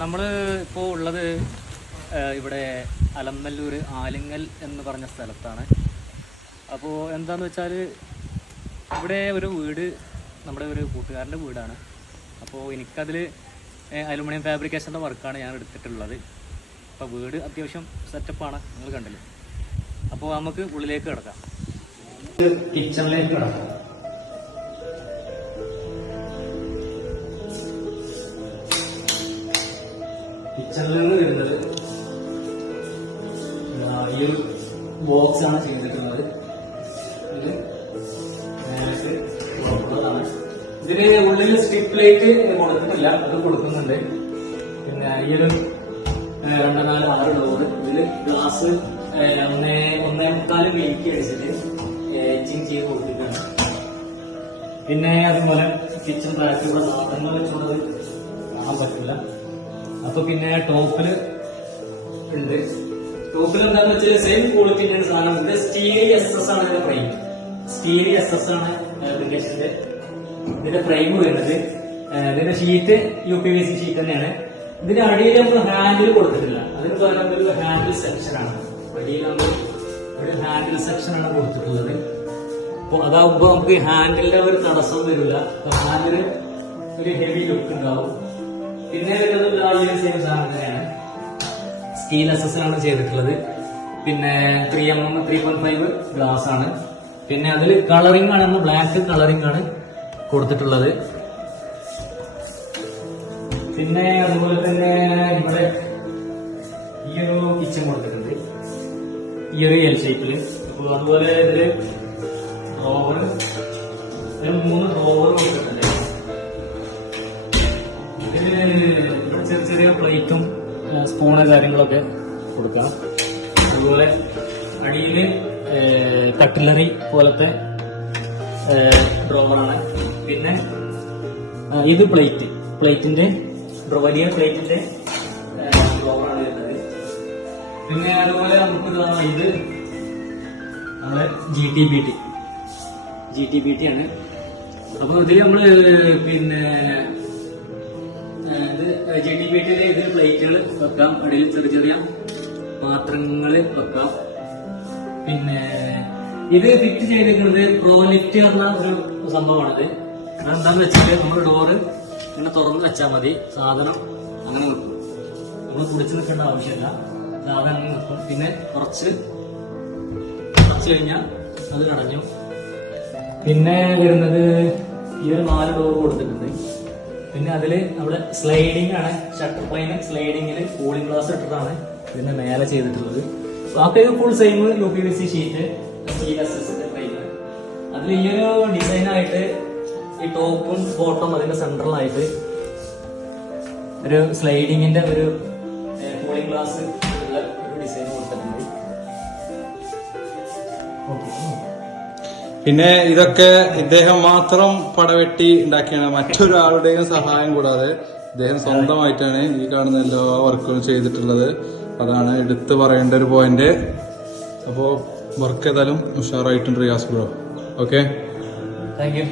നമ്മൾ ഇപ്പോൾ ഉള്ളത് ഇവിടെ അലനല്ലൂർ ആലിങ്ങൽ എന്ന് പറഞ്ഞ സ്ഥലത്താണ്. അപ്പോൾ എന്താണെന്ന് വെച്ചാൽ ഇവിടെ ഒരു വീട് നമ്മുടെ ഒരു കൂട്ടുകാരൻ്റെ വീടാണ്. അപ്പോൾ എനിക്കതിൽ അലുമിനിയം ഫാബ്രിക്കേഷൻ്റെ വർക്കാണ് ഞാൻ എടുത്തിട്ടുള്ളത്. അപ്പോൾ വീട് അത്യാവശ്യം സെറ്റപ്പാണ്, നിങ്ങൾ കണ്ടില്ലേ. അപ്പോൾ നമുക്ക് ഉള്ളിലേക്ക് കിടക്കാം, കിച്ചണിലേക്ക് കിടക്കാം. കിച്ചണിൽ നിന്ന് വരുന്നത് ഈ ഒരു ബോക്സ് ആണ് ചെയ്തിട്ടുള്ളത്. ഇത് ഇതിന് ഉള്ളിൽ സ്ട്രിപ്പ് ലൈറ്റ് കൊടുത്തിട്ടില്ല, അത് കൊടുക്കുന്നുണ്ട്. പിന്നെ ഈ ഒരു 2-4-6 ഡോറ്, ഇതില് ഗ്ലാസ് 1.25 വെയിറ്റ് അടിച്ചിട്ട് എച്ചിങ് ചെയ്ത് കൊടുത്തിട്ടാണ്. പിന്നെ അതുപോലെ കിച്ചൺ റാക്കിലുള്ള സാധനങ്ങൾ വെച്ചുള്ളത് കാണാൻ പറ്റില്ല. അപ്പൊ പിന്നെ ടോപ്പില് ഉണ്ട്. ടോപ്പിൽ എന്താന്ന് വെച്ചാൽ സെയിം ക്വാളിറ്റിന്റെ സാധനം. ഇത് സ്റ്റീൽ SS ആണ് ഇതിന്റെ ഫ്രെയിം. സ്റ്റീൽ SS ആണ് ഫാബ്രിക്കേഷന്റെ ഇതിന്റെ ഫ്രെയിം വരുന്നത്. ഇതിന്റെ ഷീറ്റ് UPVC ഷീറ്റ് തന്നെയാണ്. ഇതിന്റെ അടിയിൽ നമ്മൾ ഹാൻഡിൽ കൊടുത്തിട്ടില്ല, അതിന് പകരം ഒരു ഹാൻഡിൽ സെക്ഷൻ ആണ്. അടിയിൽ നമ്മൾ ഒരു ഹാൻഡിൽ സെക്ഷൻ ആണ് കൊടുത്തിട്ടുള്ളത്. അപ്പൊ അതാവുമ്പോ നമുക്ക് ഹാൻഡിലിന്റെ ഒരു തടസ്സം വരില്ല. ഹാൻഡിൽ ഒരു ഹെവി ലുക്ക് ഉണ്ടാവും. പിന്നെ വരുന്നത് സെയിം സാധനം തന്നെയാണ്, സ്റ്റീൽ SS ആണ് ചെയ്തിട്ടുള്ളത്. പിന്നെ 3mm 3.5 ഗ്ലാസ് ആണ്. പിന്നെ അതിൽ കളറിംഗ് ആണ്, ബ്ലാക്ക് കളറിംഗ് ആണ് കൊടുത്തിട്ടുള്ളത്. പിന്നെ അതുപോലെ തന്നെ ഇവിടെ ഈ ഒരു കിച്ചൺ കൊടുത്തിട്ടുണ്ട്, ഈ ഒരു L ഷേപ്പില്. അപ്പോൾ അതുപോലെ ഇതില് ഡ്രോവർ, 3 ഡ്രോവർ കൊടുത്തിട്ടുണ്ട്. ഇതില് ചെറിയ ചെറിയ പ്ലേറ്റും സ്പൂണ് കാര്യങ്ങളൊക്കെ കൊടുക്കാം. അതുപോലെ അടിയിൽ കട്ട്ലറി പോലത്തെ ഡ്രോവറാണ്. പിന്നെ ഇത് പ്ലേറ്റിന്റെ വലിയ പ്ലേറ്റിന്റെ ഡ്രോവറാണ് വരുന്നത്. പിന്നെ അതുപോലെ നമുക്ക് ഇത് നമ്മളെ GTBT ആണ്. അപ്പൊ ഇതിൽ നമ്മള് പിന്നെ ഇത് GTBTയില് ഇത് പ്ലേറ്റുകൾ വെക്കാം, അടിയിൽ ചെറിയ ചെറിയ പാത്രങ്ങൾ വെക്കാം. പിന്നെ ഇത് ഫിറ്റ് ചെയ്തിരിക്കുന്നത് പ്രോലിറ്റ് എന്ന ഒരു സംഭവമാണിത്. അതെന്താന്ന് വെച്ചാൽ നമ്മൾ ഡോറ് ഇങ്ങനെ തുറന്ന് വെച്ചാൽ മതി, സാധനം അങ്ങനെ നിൽക്കും. നമ്മൾ കുടിച്ച് നിൽക്കേണ്ട ആവശ്യമില്ല, സാധനം അങ്ങനെ നിൽക്കും. പിന്നെ കുറച്ച് കഴിഞ്ഞാൽ അത് അടഞ്ഞു. പിന്നെ വരുന്നത് ഈ ഒരു 4 ഡോർ കൊടുത്തിട്ടുണ്ട്. പിന്നെ അതില് നമ്മുടെ സ്ലൈഡിംഗ് ആണ്, ഷട്ടർ പൈന് സ്ലൈഡിങ്ങില് കൂളിംഗ് ഗ്ലാസ് ഇട്ടിട്ടാണ് ഇതിന്റെ മേലെ ചെയ്തിട്ടുള്ളത്. ബാക്കി ഫുൾ സെയിം UPVC ഷീറ്റ്, SS-ന്റെ ഫ്രെയിം. അതിൽ ഈ ഒരു ഡിസൈനായിട്ട് ഈ ടോപ്പും ബോട്ടും അതിന്റെ സെൻട്രലായിട്ട് ഒരു സ്ലൈഡിങ്ങിന്റെ ഒരു കൂളിംഗ് ഗ്ലാസ് ഉള്ള ഒരു ഡിസൈൻ കൊടുത്തിട്ടുണ്ട്. പിന്നെ ഇതൊക്കെ ഇദ്ദേഹം മാത്രം പടവെട്ടി ഉണ്ടാക്കിയാണ്, മറ്റൊരാളുടെയും സഹായം കൂടാതെ ഇദ്ദേഹം സ്വന്തമായിട്ടാണ് ഈ കാണുന്ന എല്ലാ വർക്കുകളും ചെയ്തിട്ടുള്ളത്. അതാണ് എടുത്തു പറയേണ്ട ഒരു പോയിന്റ്. അപ്പോ വർക്ക് ഏതായാലും ഉഷാറായിട്ടുണ്ട് Riyas bro. Okay, thank U.